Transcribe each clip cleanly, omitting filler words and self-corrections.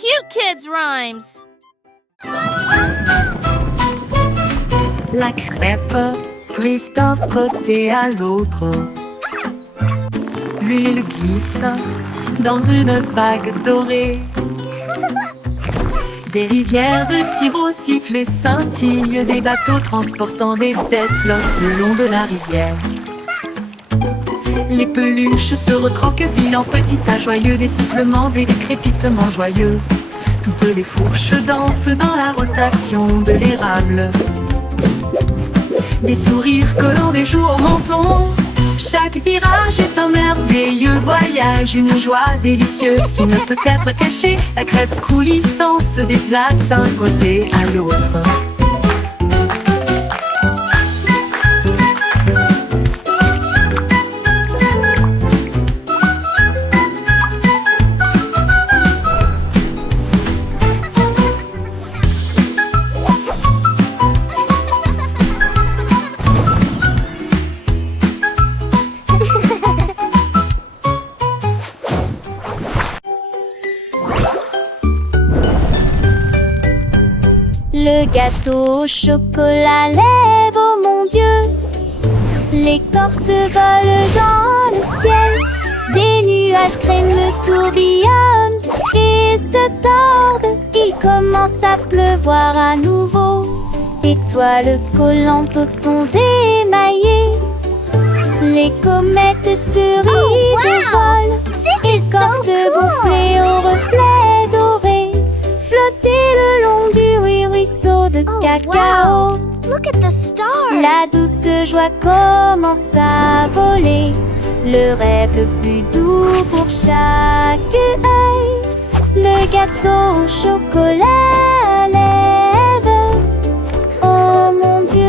cute kids' rhymes. La crêpe glisse d'un côté à l'autre. L'huile glisse dans une vague dorée. Des rivières de sirop sifflent et scintillent. Des bateaux transportant des bêtes flottent le long de la rivière. Les peluches se recroquevillent en petits tas joyeux. Des sifflements et des crépitements joyeux. Toutes les fourches dansent dans la rotation de l'érable. Des sourires collants des joues au menton. Chaque virage est un merveilleux voyage, une joie délicieuse qui ne peut être cachée. La crêpe coulissante se déplace d'un côté à l'autre. Le gâteau au chocolat lève, oh mon Dieu. L'écorce vole dans le ciel. Des nuages crémeux tourbillonnent et se tordent. Il commence à pleuvoir à nouveau. Étoiles collantes aux tons émaillés. Les comètes cerises volent. Écorce gonflée au reflet doré. Flotter le long du ruisseau de cacao. Look at the stars. La douce joie commence à voler. Le rêve le plus doux pour chaque œil. Le gâteau au chocolat lève, oh mon Dieu.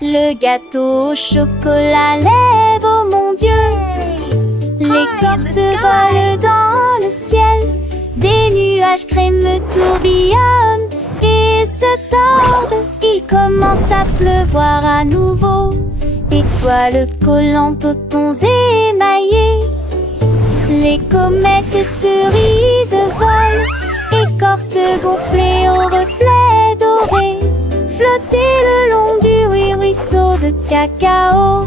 Le gâteau au chocolat lève, oh mon Dieu. L'écorce vole dans le ciel. Des nuages crémeux tourbillonnent et se tordent. Il commence à pleuvoir à nouveau. Étoiles collantes aux tons émaillés. Les comètes cerises volent. Écorce gonflée au reflet doré. Flotter le long du ruisseau de cacao.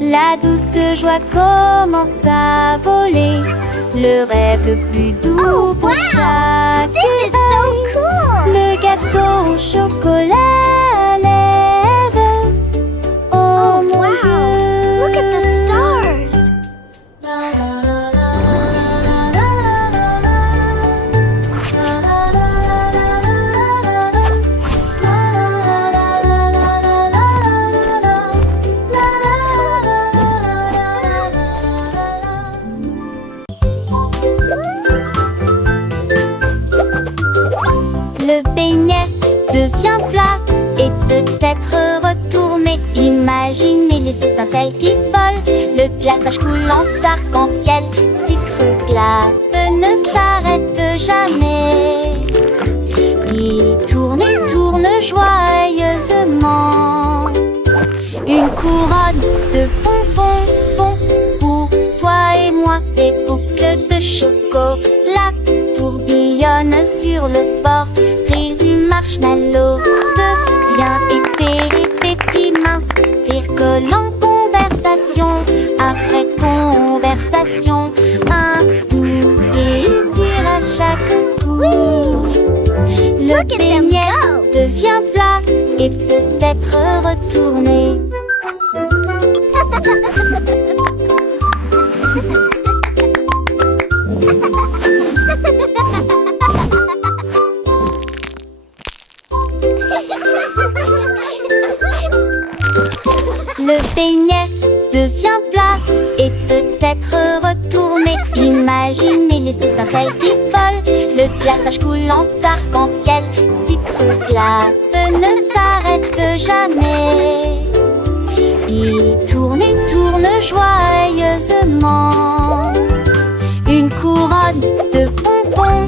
La douce joie commence à voler. Le rêve le plus doux pour chaque This is so œil. cool. Le gâteau au chocolat lève, oh mon Wow. Dieu. Look at the stars. Le beignet devient plat et peut-être retourné. Imaginez les étincelles qui volent, le glaçage coulant d'arc-en-ciel. Sucre glace ne s'arrête jamais. Il tourne et tourne joyeusement. Une couronne de bonbons pour toi et moi. Des boucles de chocolat tourbillonnent sur le bord. Rire du marshmallow devient épais et petits minces. Rire collant, conversation après conversation. Un doux plaisir à chaque coup. Le Look at them beignet go. devient plat et peut-être retourné. Le beignet devient plat et peut-être retourné. Imaginez les étincelles qui volent, Le glaçage coulant d'arc-en-ciel, sucre glace ne s'arrête jamais. Il tourne et tourne joyeusement. Une couronne de bonbons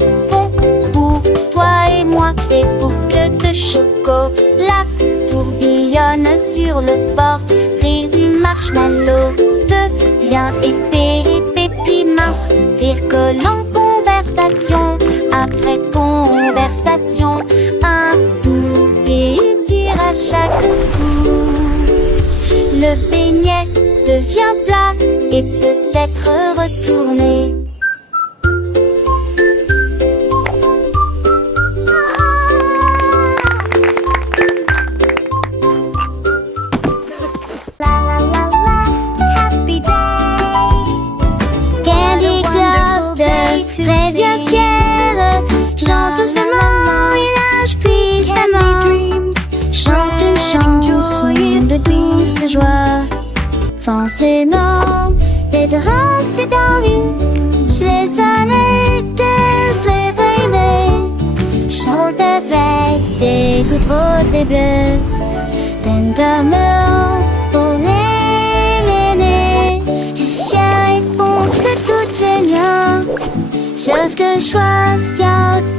pour toi et moi. Des boucles de chocolat tourbillonnent sur le bord. Rire du marshmallow devient épais et puis mince. Rire collant, conversation après conversation. Un doux plaisir à chaque coup. Le beignet devient plat et peut-être retourné. Très bien fier, chante doucement et nage puissamment. Chante une chanson de douce joie. Forcément, t'aideras c'est d'envie. Les années de célébrité. Chante avec des gouttes roses et bleues. Pleine d'amour pour les ménés. Et fier et bon que tout est bien. Just que choisis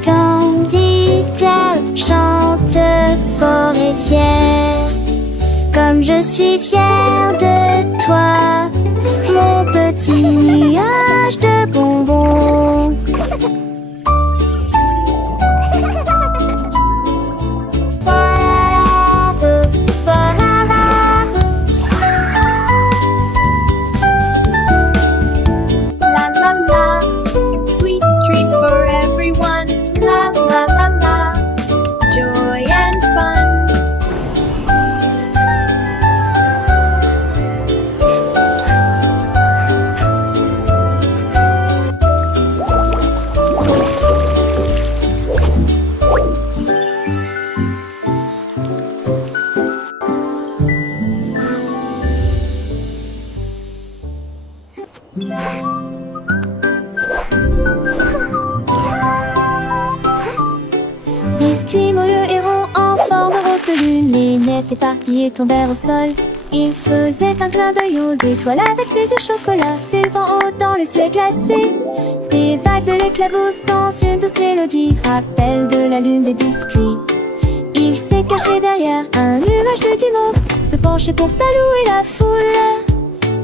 Candy Cloud chante fort et fier. Comme je suis fière de toi, mon petit nuage de bonbons. Biscuits moelleux et ronds en forme rose de lune. Les nettes éparpillées tombèrent au sol. Il faisait un clin d'œil aux étoiles avec ses yeux chocolat, s'élevant haut dans le ciel glacé. Des vagues de l'éclabousse dansent une douce mélodie, rappel de la lune des biscuits. Il s'est caché derrière un nuage de guimauve, se penchait pour saluer la foule.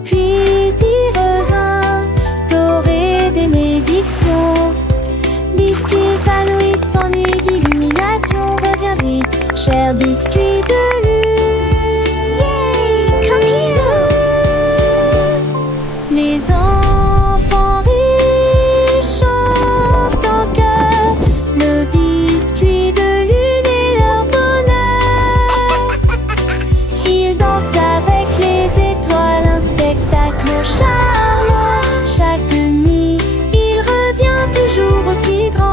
Puis il revint, doré des bénédictions. Biscuit épanoui, s'ennuie d'illumination. Reviens vite, cher biscuit de lune. Come here. Les enfants riches chantent en chœur le biscuit de lune et leur bonheur. Ils dansent avec les étoiles, un spectacle charmant. Chaque nuit, il revient toujours aussi grand.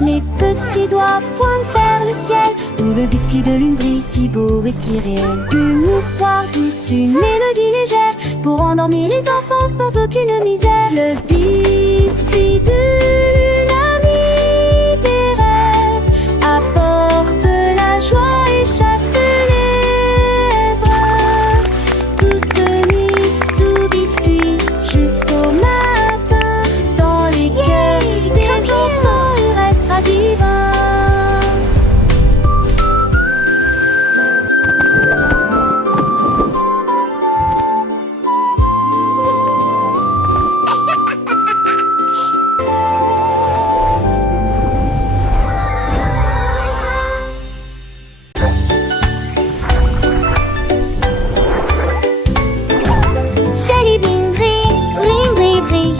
Les petits doigts pointent vers le ciel, où le biscuit de lune brille si beau et si réel. Une histoire douce, une mélodie légère, pour endormir les enfants sans aucune misère. Le biscuit de lune, ami des rêves, apporte la joie et chasse les lèvres. Douce nuit, doux biscuit, jusqu'au matin, dans les cœurs des enfants, il restera divin. Jelly bean brille,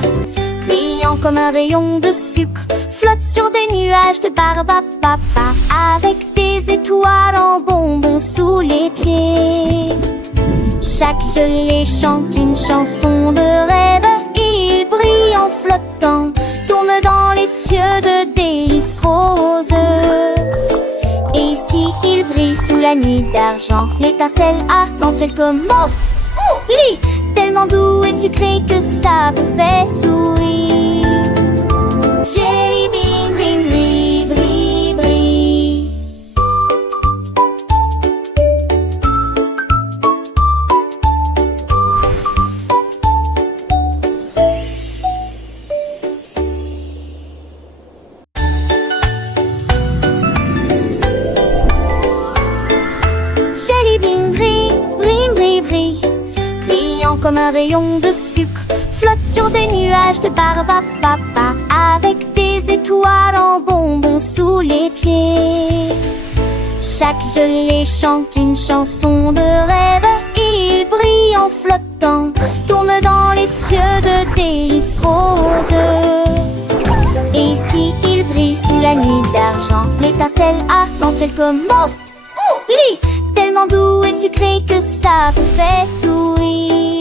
brillant comme un rayon de sucre, flotte sur des nuages de barbe à papa, avec des étoiles en bonbons sous les pieds. Chaque gelée chante une chanson de rêve, il brille en flottant, tourne dans les cieux de délices roses. ici il brille sous la nuit d'argent. L'étincelle arc-en-ciel commence. Lit tellement doux et sucré que ça vous fait sourire. Jelly bean, brille, brille, brille, brille. Jelly bean brille, brille, brille, brille, brillant comme un rayon de sucre, flotte sur des nuages de barbapapa, avec des étoiles en bonbons sous les pieds. Chaque gelée chante une chanson de rêve, il brille en flottant, tourne dans les cieux de délices roses. Et ici il brille sous la nuit d'argent, l'étincelle arc-en-ciel commence. Lit tellement doux et sucré que ça vous fait sourire.